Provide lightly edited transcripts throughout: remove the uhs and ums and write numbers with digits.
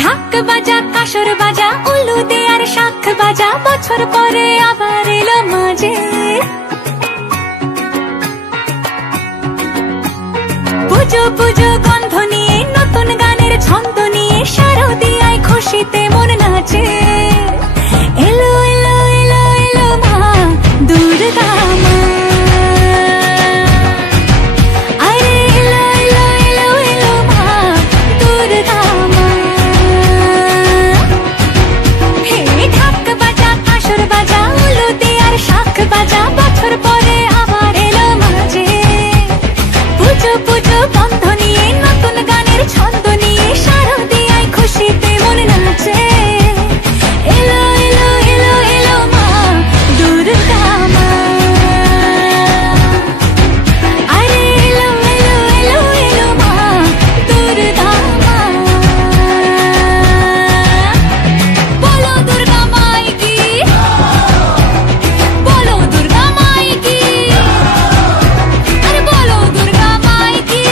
ঢাক বাজা কাসর বাজা উলু দে আর শাখ বাজা, বছর পরে আবার এলো মাঝে। পুজো পুজো গন্ধ নিয়ে নতুন গানের ছন্দ নিয়ে শারদিয়ায় খুশিতে মন নাচে। এলো এলো এলো এলো মা দুর্গা মা, আরে এলো এলো এলো এলো মা দুর্গা মা। হে ঢাক বাজা কাসর বাজা উলু দে আর শাখ বাজা, বছর পরে আবার এলো মাঝে। পুজো পুজো গন্ধ নিয়ে নতুন গানের ছন্দ নিয়ে শারদিয়ায় খুশিতে মন নাচে। এলো এলো এলো এলো মা দুর্গা মা, আরে এলো এলো এলো এলো মা দুর্গা মা। বলো দুর্গা মাই কি, বলো দুর্গা মাই কি, আরে বলো দুর্গা মাই কি।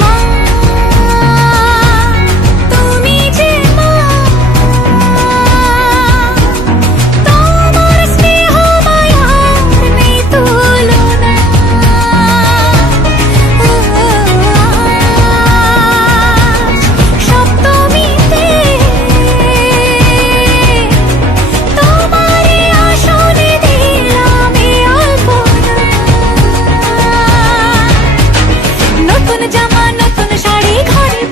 মা তুমি যে মা, তোমার স্নেহ মায়ার নেই তুলনা। সপ্তমীতে তোমারে আসনে দিলাম এই আলপনা। নতুন জামা নতুন শাড়ি ঘরে